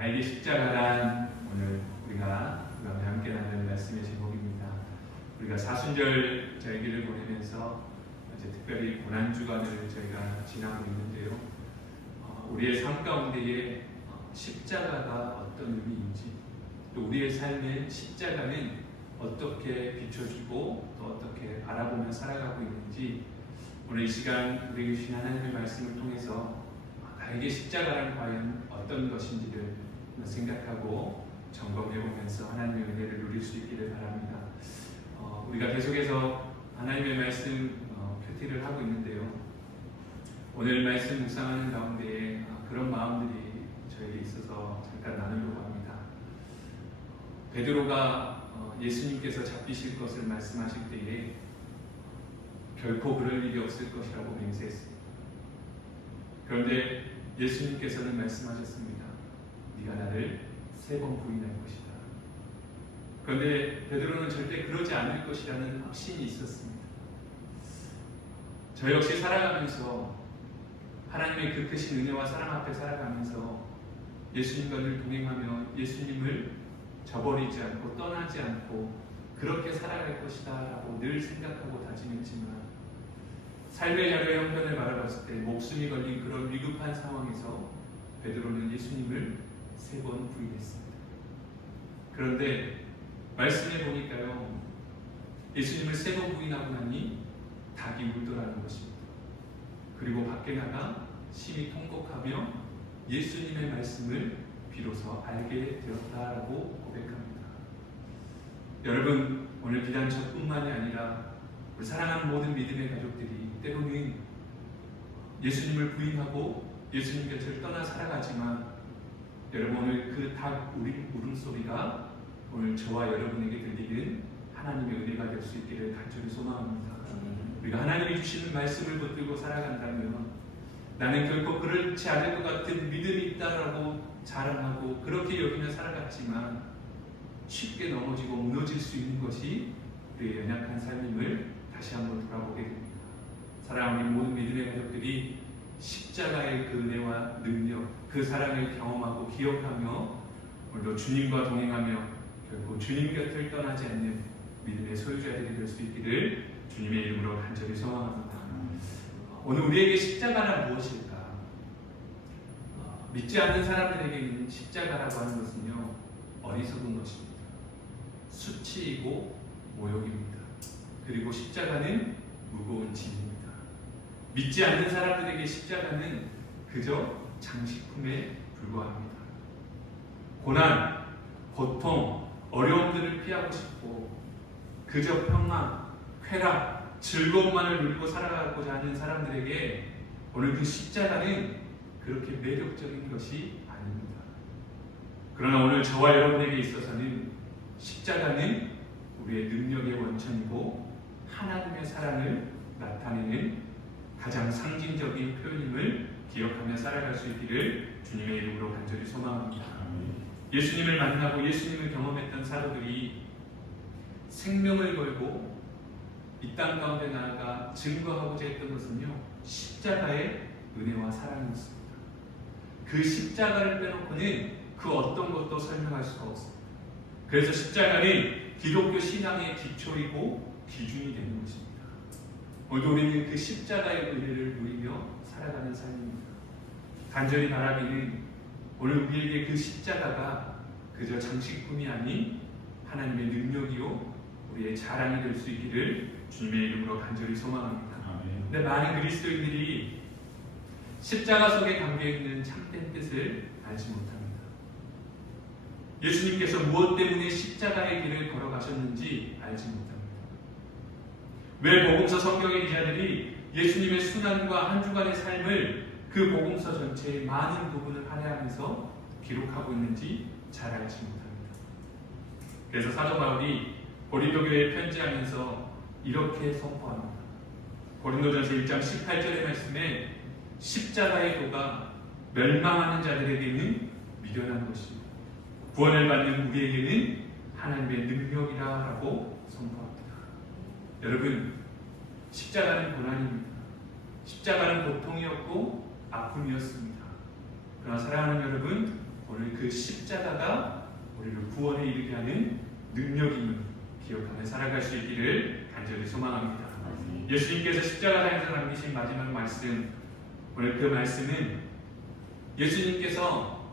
나에게 십자가란 오늘 우리가 함께 나누는 말씀의 제목입니다. 우리가 사순절 절기를 보내면서 이제 특별히 고난주간을 저희가 지나고 있는데요. 우리의 삶 가운데에 십자가가 어떤 의미인지, 또 우리의 삶에 십자가는 어떻게 비춰주고 또 어떻게 바라보며 살아가고 있는지, 오늘 이 시간 우리 주신 하나님의 말씀을 통해서 나에게 십자가란 과연 어떤 것인지를 생각하고 점검해보면서 하나님의 은혜를 누릴 수 있기를 바랍니다. 우리가 계속해서 하나님의 말씀 큐티를 하고 있는데요. 오늘 말씀 묵상하는 가운데에 그런 마음들이 저에게 있어서 잠깐 나누려고 합니다. 베드로가 예수님께서 잡히실 것을 말씀하실 때에 결코 그럴 일이 없을 것이라고 맹세했습니다. 그런데 예수님께서는 말씀하셨습니다. 네가 나를 3번 부인할 것이다. 그런데 베드로는 절대 그러지 않을 것이라는 확신이 있었습니다. 저 역시 살아가면서 하나님의 그 크신 은혜와 사랑 앞에 살아가면서 예수님과 늘 동행하며 예수님을 저버리지 않고 떠나지 않고 그렇게 살아갈 것이다 라고 늘 생각하고 다짐했지만, 삶의 자료의 형편을 바라봤을 때 목숨이 걸린 그런 위급한 상황에서 베드로는 예수님을 3번 부인했습니다. 그런데 말씀해 보니까요, 예수님을 3번 부인하고 나니 닭이 울더라는 것입니다. 그리고 밖에 나가 심히 통곡하며 예수님의 말씀을 비로소 알게 되었다라고 고백합니다. 여러분, 오늘 비단 저뿐만이 아니라 우리 사랑하는 모든 믿음의 가족들이 때로는 예수님을 부인하고 예수님 곁을 떠나 살아가지만, 여러분 오늘 그 닭 울음소리가 오늘 저와 여러분에게 들리는 하나님의 은혜가 될 수 있기를 간절히 소망합니다. 우리가 하나님이 주시는 말씀을 붙들고 살아간다면 나는 결코 그렇지 않을 것 같은 믿음이 있다라고 자랑하고 그렇게 여기며 살아갔지만 쉽게 넘어지고 무너질 수 있는 것이 우리의 연약한 삶임을 다시 한번 돌아보게 됩니다. 사랑하는 모든 믿음의 가족들이 십자가의 그 은혜와 능력, 그 사랑을 경험하고 기억하며 오늘도 주님과 동행하며 결국 주님 곁을 떠나지 않는 믿음의 소유자들이 될 수 있기를 주님의 이름으로 간절히 소망합니다. 오늘 우리에게 십자가란 무엇일까? 믿지 않는 사람들에게는 십자가라고 하는 것은요, 어리석은 것입니다. 수치이고 모욕입니다. 그리고 십자가는 무거운 짐입니다. 믿지 않는 사람들에게 십자가는 그저 장식품에 불과합니다. 고난, 고통, 어려움들을 피하고 싶고 그저 평안, 쾌락, 즐거움만을 누리고 살아가고자 하는 사람들에게 오늘 그 십자가는 그렇게 매력적인 것이 아닙니다. 그러나 오늘 저와 여러분에게 있어서는 십자가는 우리의 능력의 원천이고 하나님의 사랑을 나타내는 가장 상징적인 표현임을 기억하며 살아갈 수 있기를 주님의 이름으로 간절히 소망합니다. 예수님을 만나고 예수님을 경험했던 사도들이 생명을 걸고 이 땅 가운데 나아가 증거하고자 했던 것은요, 십자가의 은혜와 사랑이었습니다. 그 십자가를 빼놓고는 그 어떤 것도 설명할 수가 없습니다. 그래서 십자가는 기독교 신앙의 기초이고 기준이 되는 것입니다. 오늘도 우리는 그 십자가의 은혜를 누리며 살아가는 삶입니다. 간절히 바라기는 오늘 우리에게 그 십자가가 그저 장식품이 아닌 하나님의 능력이요 우리의 자랑이 될 수 있기를 주님의 이름으로 간절히 소망합니다. 근데 많은 그리스도인들이 십자가 속에 담겨있는 참된 뜻을 알지 못합니다. 예수님께서 무엇 때문에 십자가의 길을 걸어가셨는지 알지 못합니다. 왜 복음서 성경의 기자들이 예수님의 순환과 한 주간의 삶을 그 복음서 전체의 많은 부분을 할애하면서 기록하고 있는지 잘 알지 못합니다. 그래서 사도 바울이 고린도 교회에 편지하면서 이렇게 선포합니다. 고린도전서 1장 18절의 말씀에 십자가의 도가 멸망하는 자들에게는 미련한 것이고 구원을 받는 우리에게는 하나님의 능력이라고 선포합니다. 여러분, 십자가는 고난입니다. 십자가는 고통이었고 아픔이었습니다. 그러나 사랑하는 여러분, 오늘 그 십자가가 우리를 구원에 이르게 하는 능력임을 기억하며 살아갈 수 있기를 간절히 소망합니다. 예수님께서 십자가상에서 남기신 마지막 말씀, 오늘 그 말씀은 예수님께서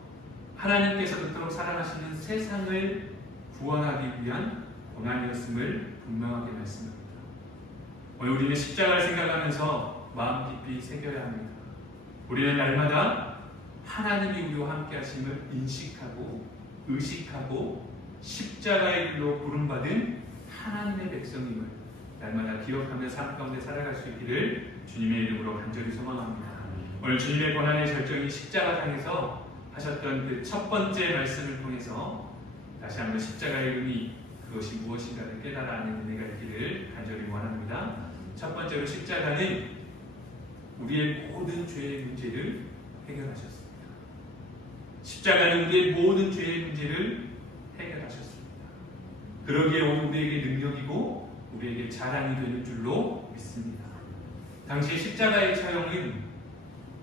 하나님께서 그토록 사랑하시는 세상을 구원하기 위한 고난이었음을 분명하게 말씀합니다. 오늘 우리는 십자가를 생각하면서 마음 깊이 새겨야 합니다. 우리는 날마다 하나님이 우리와 함께 하심을 인식하고 의식하고 십자가의 길로 부름받은 하나님의 백성임을 날마다 기억하며 삶 가운데 살아갈 수 있기를 주님의 이름으로 간절히 소망합니다. 오늘 주님의 고난의 절정이 십자가상에서 하셨던 그 첫 번째 말씀을 통해서 다시 한번 십자가의 의미, 그것이 무엇인가를 깨달아 아는 은혜가 있기를 간절히 원합니다. 첫 번째로 십자가는 우리의 모든 죄의 문제를 해결하셨습니다. 십자가는 우리의 모든 죄의 문제를 해결하셨습니다. 그러기에 오늘 우리에게 능력이고 우리에게 자랑이 되는 줄로 믿습니다. 당시 십자가의 처형은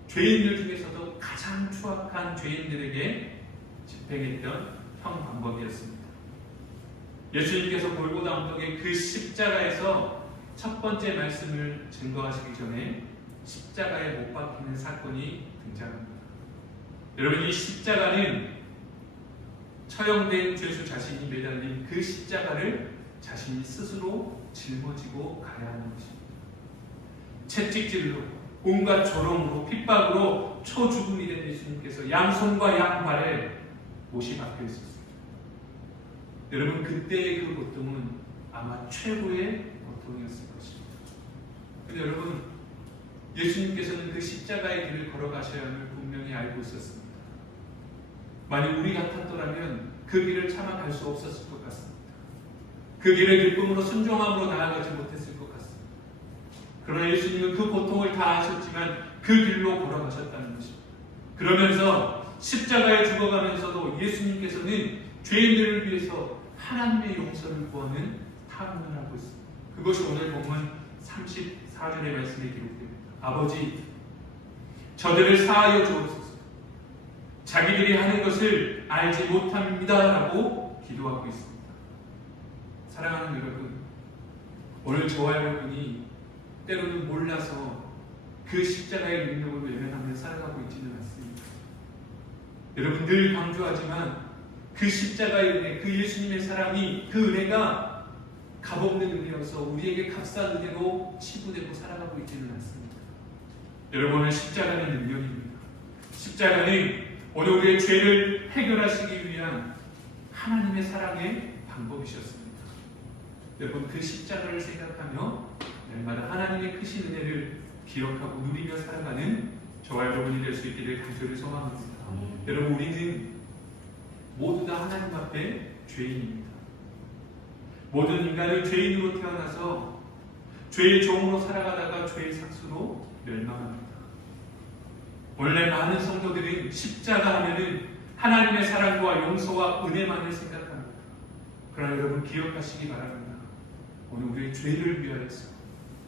죄인들 중에서도 가장 추악한 죄인들에게 집행했던 형 방법이었습니다. 예수님께서 골고다 언덕의 그 십자가에서 첫 번째 말씀을 증거하시기 전에 십자가에 못 박히는 사건이 등장합니다. 여러분, 이 십자가는 처형된 죄수 자신이 매달린 그 십자가를 자신이 스스로 짊어지고 가야 하는 것입니다. 채찍질로, 온갖 조롱으로, 핍박으로 초죽음이 된 예수님께서 양손과 양발에 못이 박혀 있었습니다. 여러분, 그때의 그 고통은 아마 최고의 고통이었을 것입니다. 그런데 여러분, 예수님께서는 그 십자가의 길을 걸어가셔야 함을 분명히 알고 있었습니다. 만약 우리 같았더라면 그 길을 차마 갈 수 없었을 것 같습니다. 그 길을 기쁨으로 순종함으로 나아가지 못했을 것 같습니다. 그러나 예수님은 그 고통을 다 아셨지만 그 길로 걸어가셨다는 것입니다. 그러면서 십자가에 죽어가면서도 예수님께서는 죄인들을 위해서 하나님의 용서를 구하는 탐문을 하고 있습니다. 그것이 오늘 본문 34절의 말씀에 기록됩니다. 아버지, 저들을 사하여 주옵소서. 자기들이 하는 것을 알지 못합니다 라고 기도하고 있습니다. 사랑하는 여러분, 오늘 저와 여러분이 때로는 몰라서 그 십자가의 능력을 외면하며 살아가고 있지는 않습니다. 여러분, 늘 강조하지만 그 십자가의 은혜, 그 예수님의 사랑이, 그 은혜가 값없는 은혜여서 우리에게 값싼 은혜로 치부되고 살아가고 있지는 않습니다. 여러분, 오늘 십자가는 능력입니다. 십자가는 오늘 우리의 죄를 해결하시기 위한 하나님의 사랑의 방법이셨습니다. 여러분, 그 십자가를 생각하며 날마다 하나님의 크신 은혜를 기억하고 누리며 살아가는 저와 여러분이 될 수 있기를 간절히 소망합니다. 여러분, 우리는 모두 다 하나님 앞에 죄인입니다. 모든 인간은 죄인으로 태어나서 죄의 종으로 살아가다가 죄의 삭수로 멸망합니다. 원래 많은 성도들은 십자가 하면은 하나님의 사랑과 용서와 은혜만을 생각합니다. 그러나 여러분, 기억하시기 바랍니다. 오늘 우리의 죄를 위하여서,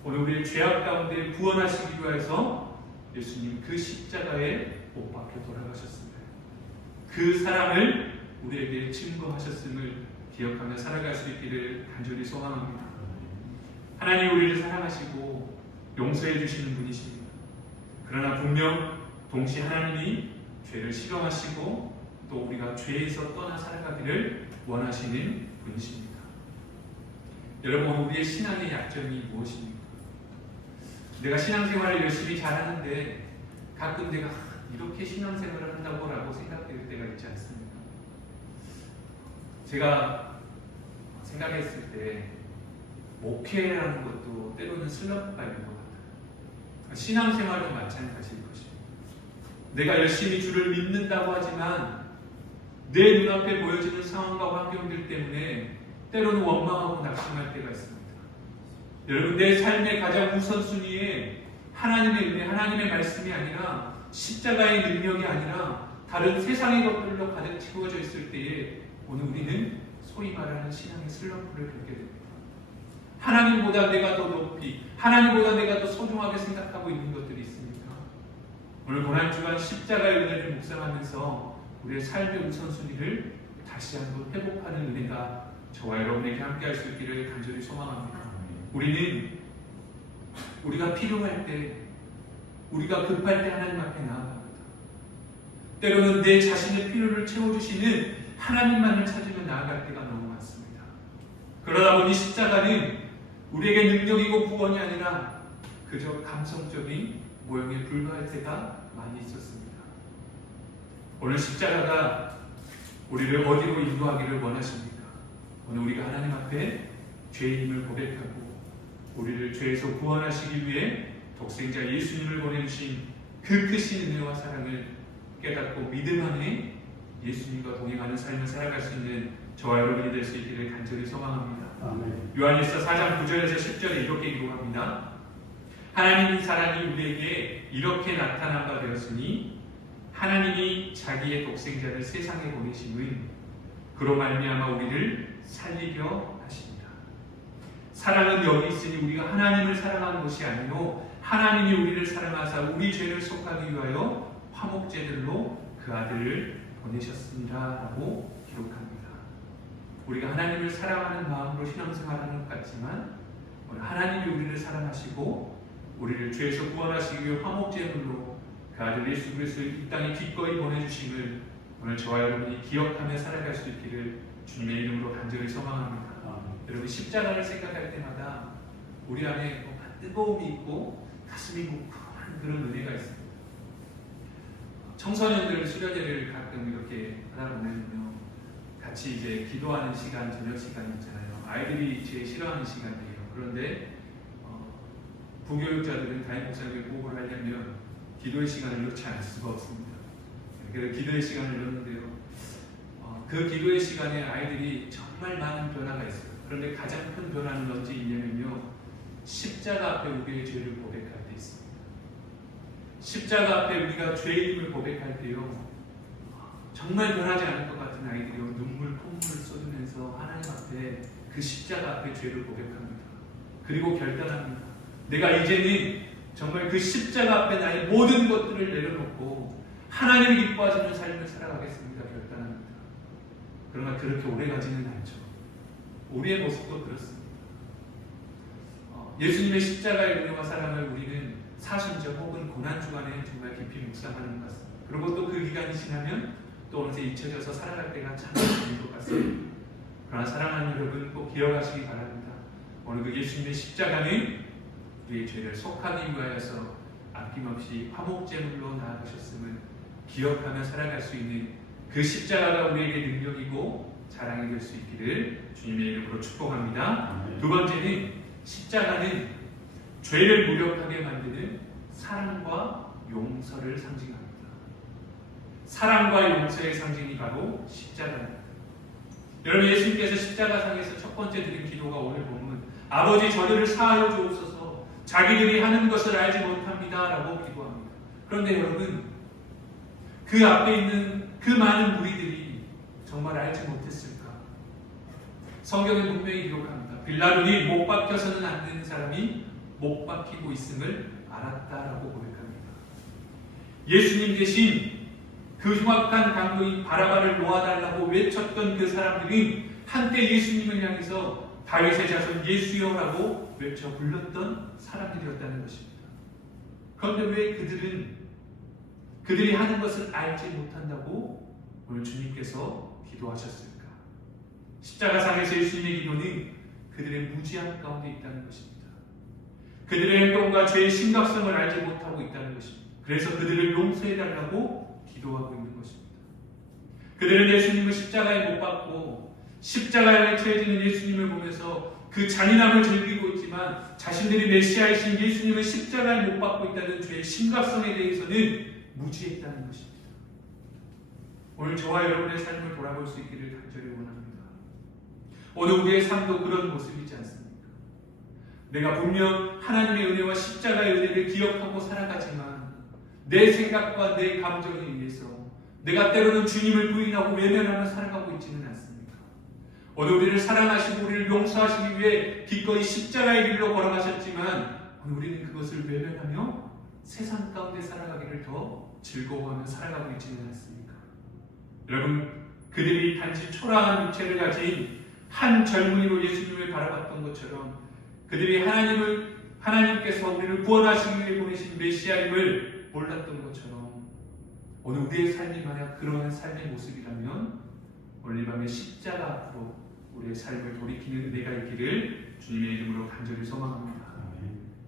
오늘 우리의 죄악 가운데 구원하시기 위하여서 예수님 그 십자가에 못 박혀 돌아가셨습니다. 그 사랑을 우리에게 증거하셨음을 기억하며 살아갈 수 있기를 간절히 소망합니다. 하나님 우리를 사랑하시고 용서해 주시는 분이십니다. 그러나 분명 동시에 하나님이 죄를 싫어하시고 또 우리가 죄에서 떠나 살아가기를 원하시는 분이십니다. 여러분, 우리의 신앙의 약점이 무엇입니까? 내가 신앙생활을 열심히 잘하는데 가끔 내가 이렇게 신앙생활을 한다고 라고 생각될 때가 있지 않습니까? 제가 생각했을 때 목회라는 것도 때로는 슬럼프가 있는 것 같아요. 신앙생활도 마찬가지일 것입니다. 내가 열심히 주를 믿는다고 하지만 내 눈앞에 보여지는 상황과 환경들 때문에 때로는 원망하고 낙심할 때가 있습니다. 여러분, 내 삶의 가장 우선순위에 하나님의 은혜, 하나님의 말씀이 아니라 십자가의 능력이 아니라 다른 세상의 것들로 가득 채워져 있을 때에 오늘 우리는 소위 말하는 신앙의 슬럼프를 겪게 됩니다. 하나님보다 내가 더 높이, 하나님보다 내가 더 소중하게 생각하고 있는 것들이 있습니다. 오늘 고난주간 십자가의 은혜를 묵상하면서 우리의 삶의 우선순위를 다시 한번 회복하는 은혜가 저와 여러분에게 함께할 수 있기를 간절히 소망합니다. 우리는 우리가 필요할 때, 우리가 급할 때 하나님 앞에 나아갑니다. 때로는 내 자신의 필요를 채워주시는 하나님만을 찾으며 나아갈 때가 너무 많습니다. 그러다 보니 십자가는 우리에게 능력이고 구원이 아니라 그저 감성적인 모형에 불과할 때가 많이 있었습니다. 오늘 십자가가 우리를 어디로 인도하기를 원하십니까? 오늘 우리가 하나님 앞에 죄인임을 고백하고 우리를 죄에서 구원하시기 위해 독생자 예수님을 보내주신 그 크신 은혜와 사랑을 깨닫고 믿음 안에 예수님과 동행하는 삶을 살아갈 수 있는 저와 여러분이 될 수 있기를 간절히 소망합니다. 아멘. 요한일서 4장 9절에서 10절에 이렇게 기록합니다. 하나님의 사랑이 우리에게 이렇게 나타난 바 되었으니 하나님이 자기의 독생자를 세상에 보내심은 그로 말미암아 우리를 살리려 하십니다. 사랑은 여기 있으니 우리가 하나님을 사랑하는 것이 아니요 하나님이 우리를 사랑하사 우리 죄를 속하기 위하여 화목제물로 그 아들을 보내셨습니다 라고 기록합니다. 우리가 하나님을 사랑하는 마음으로 신앙생활하는 것 같지만 오늘 하나님이 우리를 사랑하시고 우리를 죄에서 구원하시기 위해 화목제물로 그 아들 예수 그리스도를 이 땅에 기꺼이 보내주심을 오늘 저와 여러분이 기억하며 살아갈 수 있기를 주님의 이름으로 간절히 소망합니다. 여러분 십자가를 생각할 때마다 우리 안에 뜨거움이 있고 가슴이 뭉클한 그런 은혜가 있습니다. 청소년들 수련회를 가끔 이렇게 하다 보면요, 같이 이제 기도하는 시간, 저녁 시간 있잖아요. 아이들이 제일 싫어하는 시간이에요. 그런데 부교육자들은 담임 목사님께 보고를 하려면 기도의 시간을 놓지 않을 수가 없습니다. 그래서 기도의 시간을 넣는데요. 그 기도의 시간에 아이들이 정말 많은 변화가 있어요. 그런데 가장 큰 변화는 언제 있냐면요, 십자가 앞에 우리의 죄를 고백할 때 있습니다. 십자가 앞에 우리가 죄임을 고백할 때요, 정말 변하지 않을 것 같은 아이들이요, 눈물, 콧물을 쏟으면서 하나님 앞에 그 십자가 앞에 죄를 고백합니다. 그리고 결단합니다. 내가 이제는 정말 그 십자가 앞에 나의 모든 것들을 내려놓고 하나님을 기뻐하시는 삶을 살아가겠습니다. 결단합니다. 그러나 그렇게 오래가지는 않죠. 우리의 모습도 그렇습니다. 예수님의 십자가의 은혜와 사랑을 우리는 사순절 혹은 고난주간에 정말 깊이 묵상하는 것 같습니다. 그리고 또 그 기간이 지나면 또 어느새 잊혀져서 살아갈 때가 참 많은 것 같습니다. 그러나 사랑하는 여러분 꼭 기억하시기 바랍니다. 오늘 그 예수님의 십자가는 우리의 죄를 속하기 위하여서 아낌없이 화목제물로 나아가셨음을 기억하며 살아갈 수 있는 그 십자가가 우리에게 능력이고 자랑이 될 수 있기를 주님의 이름으로 축복합니다. 두 번째는 십자가는 죄를 무력하게 만드는 사랑과 용서를 상징합니다. 사랑과 용서의 상징이 바로 십자가입니다. 여러분, 예수님께서 십자가상에서 첫 번째 드린 기도가 오늘 보면 아버지 저들을 사하여 주옵소서, 자기들이 하는 것을 알지 못합니다 라고 기도합니다. 그런데 여러분, 그 앞에 있는 그 많은 무리들이 정말 알지 못했을까? 성경에 분명히 기록합니다. 빌라도니 못 박혀서는 안 되는 사람이 못 박히고 있음을 알았다라고 고백합니다. 예수님 대신 그 흉악한 강도인 바라바를 놓아달라고 외쳤던 그 사람들은 한때 예수님을 향해서 다윗의 자손 예수여라고 외쳐 불렀던 사람들이었다는 것입니다. 그런데 왜 그들이 하는 것을 알지 못한다고 오늘 주님께서 기도하셨을까? 십자가상에서 예수님의 기도는 그들의 무지함 가운데 있다는 것입니다. 그들의 행동과 죄의 심각성을 알지 못하고 있다는 것입니다. 그래서 그들을 용서해달라고 기도하고 있는 것입니다. 그들은 예수님을 십자가에 못 박고 십자가에 처해지는 예수님을 보면서 그 잔인함을 즐기고 있지만 자신들이 메시아이신 예수님을 십자가에 못 박고 있다는 죄의 심각성에 대해서는 무지했다는 것입니다. 오늘 저와 여러분의 삶을 돌아볼 수 있기를 간절히 원합니다. 오늘 우리의 삶도 그런 모습이지 않습니까? 내가 분명 하나님의 은혜와 십자가의 은혜를 기억하고 살아가지만 내 생각과 내 감정에 의해서 내가 때로는 주님을 부인하고 외면하며 살아가고 있지는 않습니까? 오늘 우리를 사랑하시고 우리를 용서하시기 위해 기꺼이 십자가의 길로 걸어가셨지만 오늘 우리는 그것을 외면하며 세상 가운데 살아가기를 더 즐거워하며 살아가고 있지는 않습니까? 여러분, 그들이 단지 초라한 육체를 가진 한 젊은이로 예수님을 바라봤던 것처럼 그들이 하나님께서 우리를 구원하시기 위해 보내신 메시아임을 몰랐던 것처럼 오늘 우리의 삶이 만약 그러한 삶의 모습이라면 오늘 이 밤에 십자가 앞으로 우리의 삶을 돌이키는 은혜가 있기를 주님의 이름으로 간절히 소망합니다.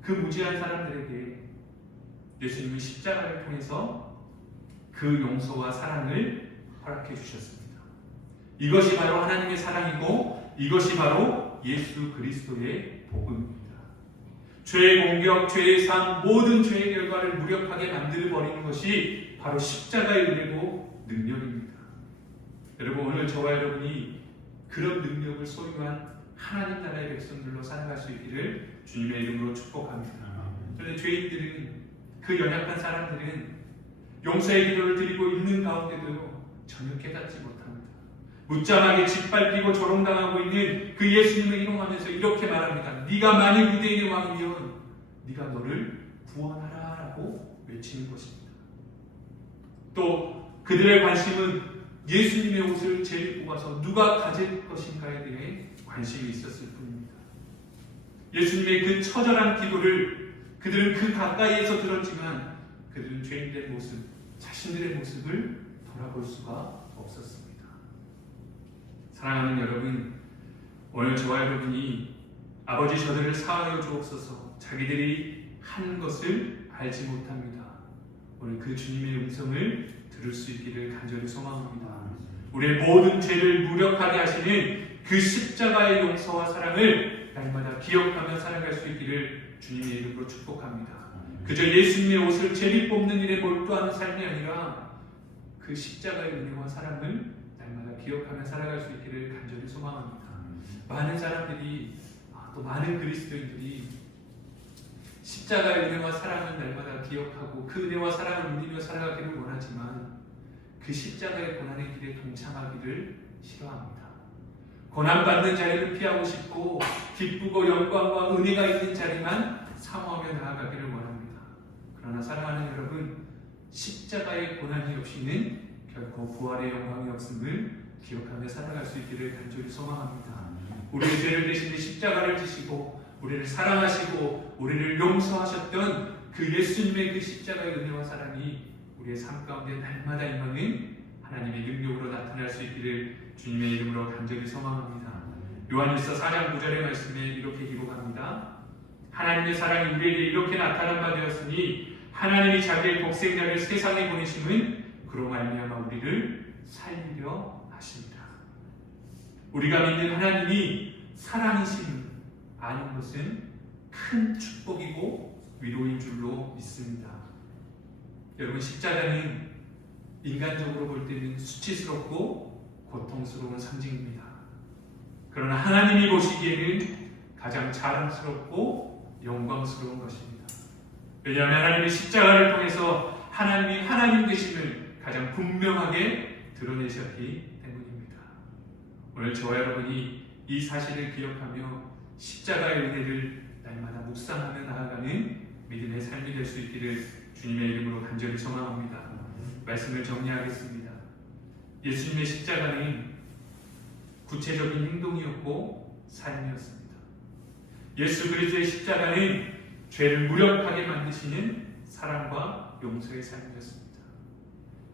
그 무지한 사람들에게 예수님은 십자가를 통해서 그 용서와 사랑을 허락해 주셨습니다. 이것이 바로 하나님의 사랑이고 이것이 바로 예수 그리스도의 복음입니다. 죄의 공격, 죄의 삶, 모든 죄의 결과를 무력하게 만들어버리는 것이 바로 십자가의 은혜고 능력입니다. 여러분, 오늘 저와 여러분이 그런 능력을 소유한 하나님 나라의 백성들로 살아갈 수 있기를 주님의 이름으로 축복합니다. 그런데 죄인들은, 그 연약한 사람들은 용서의 기도를 드리고 있는 가운데도 전혀 깨닫지 못합니다. 무참하게 짓밟히고 조롱당하고 있는 그 예수님을 희롱하면서 이렇게 말합니다. 네가 만일 유대인의 왕이면 네가 너를 구원하라 라고 외치는 것입니다. 또 그들의 관심은 예수님의 옷을 제일 뽑아서 누가 가질 것인가에 대해 관심이 있었을 뿐입니다. 예수님의 그 처절한 기도를 그들은 그 가까이에서 들었지만 그들은 죄인된 모습, 자신들의 모습을 돌아볼 수가 없었습니다. 사랑하는 여러분, 오늘 저와 여러분이 아버지 저들을 사하여 주옵소서, 자기들이 한 것을 알지 못합니다. 오늘 그 주님의 음성을 들을 수 있기를 간절히 소망합니다. 우리의 모든 죄를 무력하게 하시는 그 십자가의 용서와 사랑을 날마다 기억하며 살아갈 수 있기를 주님의 이름으로 축복합니다. 그저 예수님의 옷을 제비 뽑는 일에 몰두하는 삶이 아니라 그 십자가의 은혜와 사랑을 날마다 기억하며 살아갈 수 있기를 간절히 소망합니다. 많은 사람들이, 또 많은 그리스도인들이 십자가의 은혜와 사랑을 날마다 기억하고 그 은혜와 사랑을 누리며 살아가기를 원하지만 그 십자가의 고난의 길에 동참하기를 싫어합니다. 고난받는 자리를 피하고 싶고 기쁘고 영광과 은혜가 있는 자리만 사모하며 나아가기를 원합니다. 그러나 사랑하는 여러분, 십자가의 고난이 없이는 결코 부활의 영광이 없음을 기억하며 살아갈 수 있기를 간절히 소망합니다. 우리의 죄를 대신에 십자가를 지시고 우리를 사랑하시고 우리를 용서하셨던 그 예수님의 그 십자가의 은혜와 사랑이 우리의 삶 가운데 날마다 임하는 하나님의 능력으로 나타날 수 있기를 주님의 이름으로 간절히 소망합니다. 요한일서 4장 9절의 말씀에 이렇게 기록합니다. 하나님의 사랑이 우리에게 이렇게 나타난 바 되었으니 하나님이 자기의 독생자를 세상에 보내심은 그로 말미암아 우리를 살리려 하십니다. 우리가 믿는 하나님이 사랑이심 아닌 것은 큰 축복이고 위로인 줄로 믿습니다. 여러분, 십자가는 인간적으로 볼 때는 수치스럽고 고통스러운 상징입니다. 그러나 하나님이 보시기에는 가장 자랑스럽고 영광스러운 것입니다. 왜냐하면 하나님의 십자가를 통해서 하나님이 하나님 되심을 가장 분명하게 드러내셨기 때문입니다. 오늘 저와 여러분이 이 사실을 기억하며 십자가의 은혜를 날마다 묵상하며 나아가는 믿음의 삶이 될 수 있기를 주님의 이름으로 간절히 소망합니다. 말씀을 정리하겠습니다. 예수님의 십자가는 구체적인 행동이었고 삶이었습니다. 예수 그리스도의 십자가는 죄를 무력하게 만드시는 사랑과 용서의 삶이었습니다.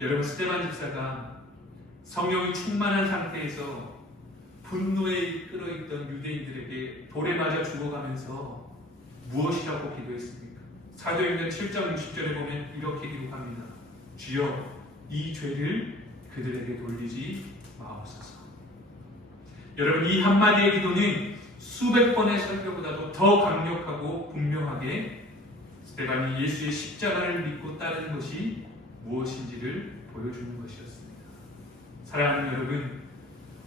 여러분, 스데반 집사가 성령이 충만한 상태에서 분노에 이끌어있던 유대인들에게 돌에 맞아 죽어가면서 무엇이라고 기도했습니까? 사도행전 7장 60절에 보면 이렇게 기록합니다. 주여, 이 죄를 그들에게 돌리지 마옵소서. 여러분, 이 한마디의 기도는 수백 번의 설교보다도 더 강력하고 분명하게 스데반이 예수의 십자가를 믿고 따르는 것이 무엇인지를 보여주는 것이었습니다. 사랑하는 여러분,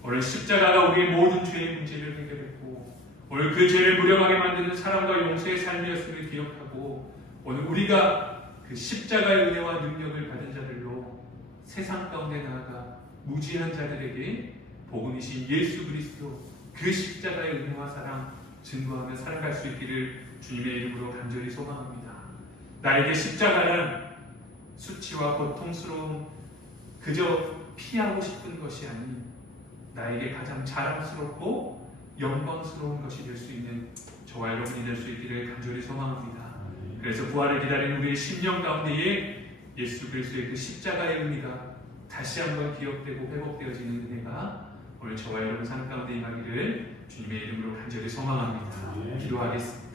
오늘 십자가가 우리의 모든 죄의 문제를 해결했고 오늘 그 죄를 무력하게 만드는 사랑과 용서의 삶이었음을 기억하고 오늘 우리가 그 십자가의 은혜와 능력을 받은 자들로 세상 가운데 나아가 무지한 자들에게 복음이신 예수 그리스도 그 십자가의 은혜와 사랑 증거하며 살아갈 수 있기를 주님의 이름으로 간절히 소망합니다. 나에게 십자가란 수치와 고통스러움, 그저 피하고 싶은 것이 아닌 나에게 가장 자랑스럽고 영광스러운 것이 될 수 있는 저와 여러분이 될 수 있기를 간절히 소망합니다. 그래서 부활을 기다리는 우리의 심령 가운데에 예수 그리스도의 그 십자가의 의미가 다시 한번 기억되고 회복되어지는 은혜가 오늘 저와 여러분 삶 가운데 임하기를 주님의 이름으로 간절히 소망합니다. 기도하겠습니다.